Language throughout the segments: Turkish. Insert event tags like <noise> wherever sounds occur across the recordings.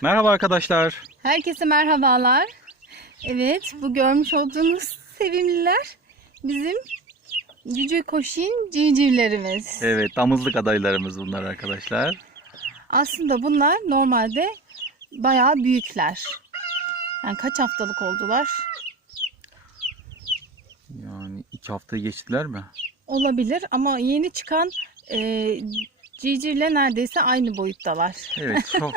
Merhaba arkadaşlar. Herkese merhabalar. Evet, bu görmüş olduğunuz sevimliler bizim Cüce Koşin civcivlerimiz. Evet, damızlık adaylarımız bunlar arkadaşlar. Aslında bunlar normalde bayağı büyükler. Yani kaç haftalık oldular? Yani iki haftayı geçtiler mi? Olabilir ama yeni çıkan e, civcivle neredeyse aynı boyuttalar. Evet, <laughs> çok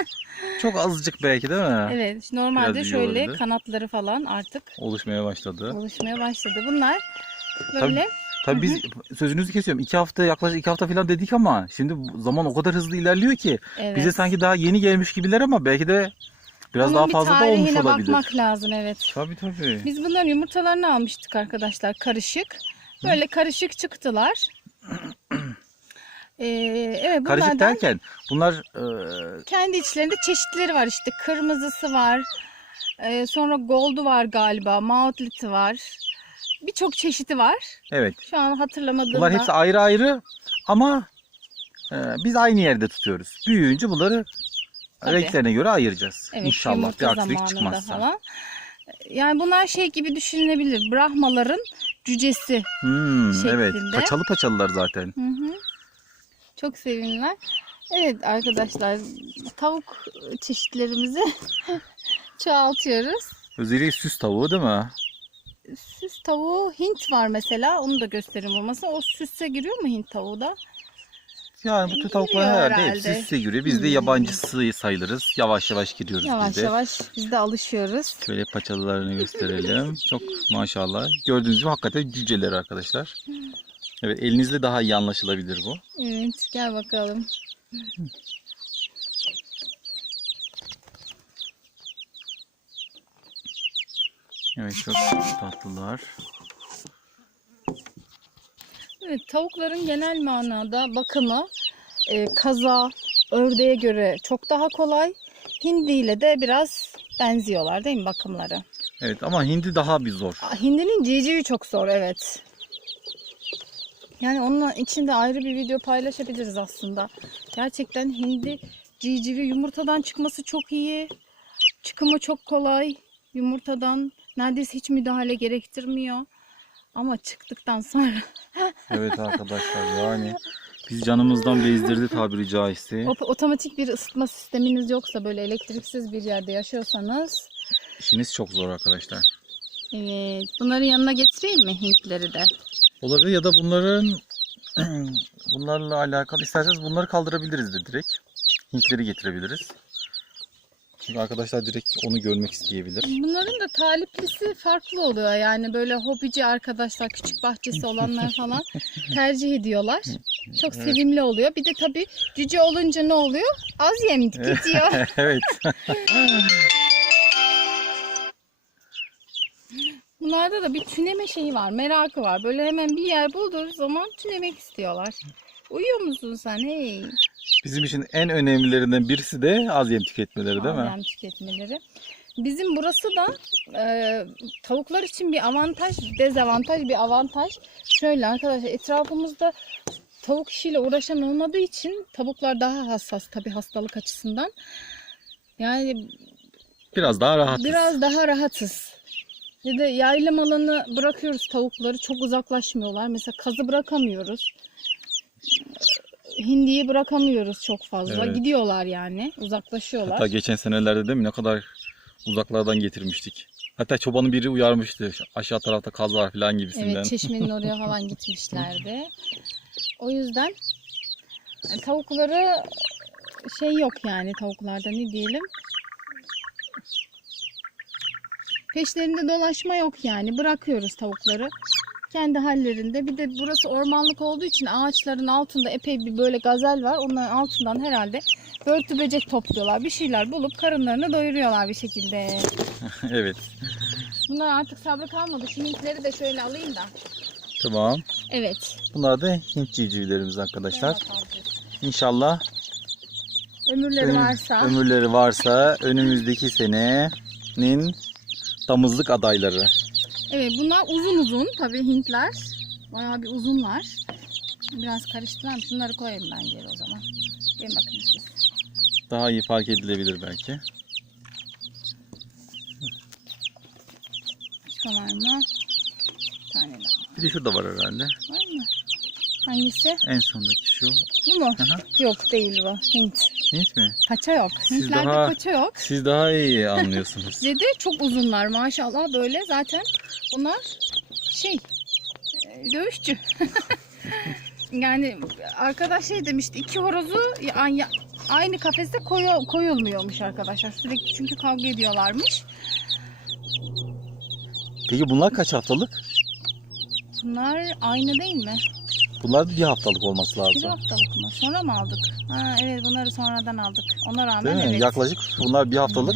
çok azıcık belki değil mi? Evet, normalde Biraz şöyle olabilir. kanatları falan artık Oluşmaya başladı. oluşmaya başladı. Bunlar böyle Tabii biz sözünüzü kesiyorum. İki hafta yaklaşık iki hafta falan dedik ama şimdi zaman o kadar hızlı ilerliyor ki evet. bize sanki daha yeni gelmiş gibiler ama belki de biraz Onun daha bir fazla da olmuş tarihine olabilir. bakmak lazım evet. Tabii tabii. Biz bunların yumurtalarını almıştık arkadaşlar karışık. Böyle karışık çıktılar. Ee, evet bunlardan Karışık derken bunlar e, kendi içlerinde çeşitleri var işte. Kırmızısı var. Ee, sonra gold'u var galiba. Mouthlet'i var. Birçok çeşidi var. evet Şu an hatırlamadığımda. Bunlar hepsi ayrı ayrı ama e, biz aynı yerde tutuyoruz. Büyüyünce bunları Tabii. renklerine göre ayıracağız. Evet, İnşallah bir yumurta aksilik zamanında çıkmazsa. Falan. Yani bunlar şey gibi düşünülebilir. Brahmaların cücesi. Hmm, evet. şeklinde. Paçalı paçalılar zaten. Hı hı. Çok sevimliler. Evet arkadaşlar tavuk çeşitlerimizi <laughs> çoğaltıyoruz. Özellikle süs tavuğu değil mi? Süs tavuğu Hint var mesela. Onu da göstereyim olmasa. O süse giriyor mu Hint tavuğu da? Yani bu tür tavuklar herhalde herhalde. hepsi süse giriyor. Biz de Hmm. yabancısı sayılırız. Yavaş yavaş giriyoruz Yavaş biz de. yavaş biz de alışıyoruz. Şöyle paçalılarını gösterelim. Çok maşallah. Gördüğünüz gibi hakikaten cüceler arkadaşlar. Evet elinizle daha iyi anlaşılabilir bu. Evet gel bakalım. Evet çok tatlılar. Evet tavukların genel manada bakımı e, kaza, ördeğe göre çok daha kolay. Hindi ile de biraz benziyorlar değil mi bakımları? Evet ama hindi daha bir zor. Hindinin civcivi çok zor evet. Yani onun içinde ayrı bir video paylaşabiliriz aslında. Gerçekten hindi civcivi yumurtadan çıkması çok iyi. Çıkımı çok kolay. Yumurtadan neredeyse hiç müdahale gerektirmiyor. Ama çıktıktan sonra <laughs> Evet arkadaşlar yani biz canımızdan bezdirdi tabiri caizse. o- otomatik bir ısıtma sisteminiz yoksa böyle elektriksiz bir yerde yaşıyorsanız İşiniz çok zor arkadaşlar. evet bunları yanına getireyim mi Hintleri de? Olabilir ya da bunların <clears throat> bunlarla alakalı isterseniz bunları kaldırabiliriz de direkt. Hintleri getirebiliriz. Çünkü arkadaşlar direkt onu görmek isteyebilir. Bunların da taliplisi farklı oluyor. Yani böyle hobici arkadaşlar, küçük bahçesi olanlar <laughs> falan tercih ediyorlar. Çok Evet. sevimli oluyor. Bir de tabii cüce olunca ne oluyor? Az yem gidiyor. <laughs> evet. <laughs> Bunlarda da bir tüneme şeyi var, merakı var. Böyle hemen bir yer bulduğu zaman tünemek istiyorlar. Uyuyor musun sen? Hey. Bizim için en önemlilerinden birisi de az yem tüketmeleri değil mi? Yem tüketmeleri. Bizim burası da e, tavuklar için bir avantaj, dezavantaj, bir avantaj. Şöyle arkadaşlar etrafımızda tavuk işiyle uğraşan olmadığı için tavuklar daha hassas tabii hastalık açısından. Yani Biraz daha rahat. biraz daha rahatız. Ya da yaylım alanı bırakıyoruz tavukları çok uzaklaşmıyorlar. Mesela kazı bırakamıyoruz. Hindiyi bırakamıyoruz çok fazla. Evet. Gidiyorlar yani uzaklaşıyorlar. Hatta geçen senelerde değil mi ne kadar uzaklardan getirmiştik. Hatta çobanın biri uyarmıştı. Aşağı tarafta kaz var falan gibisinden. Evet çeşmenin <laughs> oraya falan gitmişlerdi. O yüzden yani tavukları şey yok yani tavuklarda ne diyelim. Peşlerinde dolaşma yok yani. Bırakıyoruz tavukları. Kendi hallerinde. Bir de burası ormanlık olduğu için ağaçların altında epey bir böyle gazel var. Onların altından herhalde börtü böcek topluyorlar. Bir şeyler bulup karınlarını doyuruyorlar bir şekilde. <laughs> evet. Bunlar artık sabrı kalmadı. Şu minkleri de şöyle alayım da. Tamam. Evet. Bunlar da Hint civcivlerimiz arkadaşlar. İnşallah Ömürleri Ömür- varsa. ömürleri varsa önümüzdeki senenin damızlık adayları. Evet bunlar uzun uzun tabii Hintler. Bayağı bir uzunlar. Biraz karıştıran şunları koyayım ben geri o zaman. Gelin bakın siz. Daha iyi fark edilebilir belki. Başka var mı? Bir tane daha. Bir de şurada var herhalde. Var mı? Hangisi? En sondaki şu. Bu mu? Aha. Yok değil bu. Hint. Hint mi? Paça yok. Siz Hintlerde daha- paça yok. Siz daha iyi anlıyorsunuz. <laughs> Dedi çok uzunlar maşallah böyle zaten bunlar şey e, dövüşçü. <laughs> yani arkadaş şey demişti iki horozu ya- ya- aynı kafeste koyu, koyulmuyormuş arkadaşlar. Sürekli çünkü kavga ediyorlarmış. Peki bunlar kaç haftalık? Bunlar aynı değil mi? Bunlar bir haftalık olması Bir lazım. haftalık mı? Sonra mı aldık? Ha, evet bunları sonradan aldık. Ona rağmen Değil mi? evet. Yaklaşık bunlar bir haftalık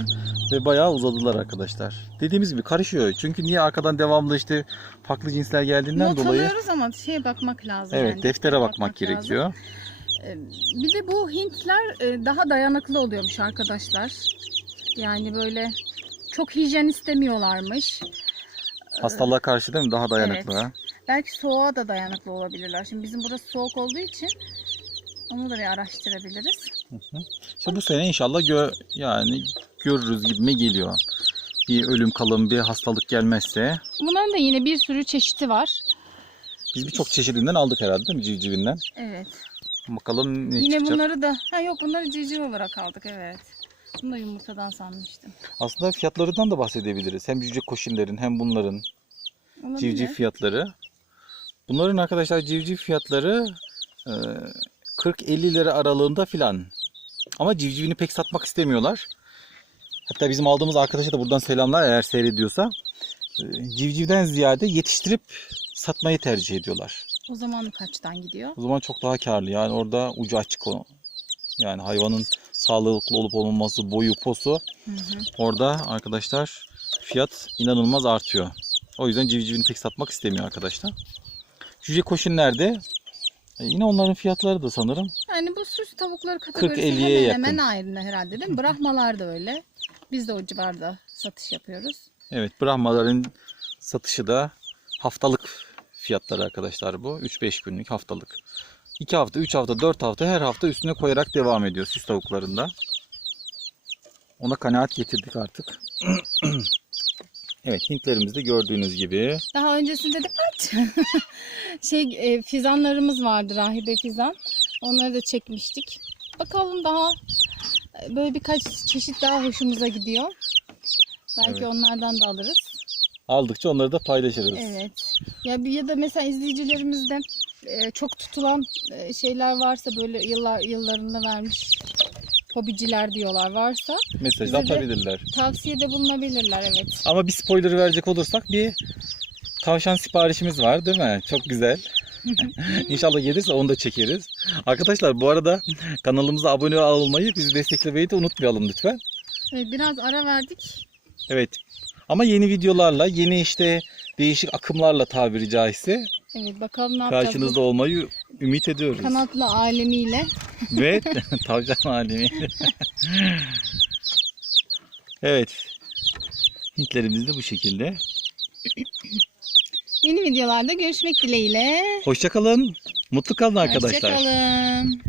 ve bayağı uzadılar arkadaşlar. Dediğimiz gibi karışıyor. Çünkü niye arkadan devamlı işte farklı cinsler geldiğinden Not dolayı alıyoruz ama şeye bakmak lazım. evet yani. deftere bakmak lazım. gerekiyor. Ee, Bir de bu Hintler e, daha dayanıklı oluyormuş arkadaşlar. Yani böyle çok hijyen istemiyorlarmış. Hastalığa karşı değil mi? Daha dayanıklı. Evet. ha? Belki soğuğa da dayanıklı olabilirler. Şimdi bizim burası soğuk olduğu için onu da bir araştırabiliriz. İşte bu sene inşallah gö yani görürüz gibime geliyor. Bir ölüm kalım bir hastalık gelmezse. Bunların da yine bir sürü çeşidi var. Biz birçok çeşidinden aldık herhalde değil mi civcivinden? Evet. Bakalım ne yine çıkacak. bunları da ha yok bunları civciv olarak aldık evet. Bunu da yumurtadan sanmıştım. Aslında fiyatlarından da bahsedebiliriz. Hem civciv koşinlerin hem bunların Olabilir. civciv fiyatları. Bunların arkadaşlar civciv fiyatları e, 40-50 lira aralığında filan. Ama civcivini pek satmak istemiyorlar. Hatta bizim aldığımız arkadaşa da buradan selamlar eğer seyrediyorsa. E, Civcivden ziyade yetiştirip satmayı tercih ediyorlar. O zaman kaçtan gidiyor? O zaman çok daha karlı. Yani orada ucu açık o. Yani hayvanın sağlıklı olup olmaması, boyu, posu Hı hı. orada arkadaşlar fiyat inanılmaz artıyor. O yüzden civcivini pek satmak istemiyor arkadaşlar. Cüce koşunlarda e, yine onların fiyatları da sanırım Yani bu süs tavukları kategorisi 40-50'ye hemen yakın. hemen aynı herhalde değil mi? Brahmalar da öyle. Biz de o civarda satış yapıyoruz. evet Brahmaların satışı da haftalık fiyatları arkadaşlar bu. 3-5 günlük haftalık. 2 hafta, 3 hafta, 4 hafta her hafta üstüne koyarak devam ediyor süs tavuklarında. Ona kanaat getirdik artık. <clears throat> evet Hintlerimizde gördüğünüz gibi Daha öncesinde de kaç <laughs> şey e, fizanlarımız vardı rahibe fizan. Onları da çekmiştik. Bakalım daha e, böyle birkaç çeşit daha hoşumuza gidiyor. Belki Evet. onlardan da alırız. aldıkça onları da paylaşırız. Evet. Ya bir ya da mesela izleyicilerimizde e, çok tutulan e, şeyler varsa böyle yıllar yıllarında vermiş hobiciler diyorlar varsa Mesaj Bize de- atabilirler. tavsiyede bulunabilirler evet. Ama bir spoiler verecek olursak bir tavşan siparişimiz var değil mi? Çok güzel. <laughs> İnşallah gelirse onu da çekeriz. Arkadaşlar bu arada kanalımıza abone olmayı, bizi desteklemeyi de unutmayalım lütfen. Evet biraz ara verdik. Evet. Ama yeni videolarla, yeni işte değişik akımlarla tabiri caizse Evet bakalım ne yapacağız. karşınızda olmayı ümit ediyoruz. kanatlı alemiyle. <laughs> Ve tavşan alemi. evet. Hintlerimiz de bu şekilde. Yeni videolarda görüşmek dileğiyle. Hoşçakalın. Mutlu kalın arkadaşlar. Hoşçakalın.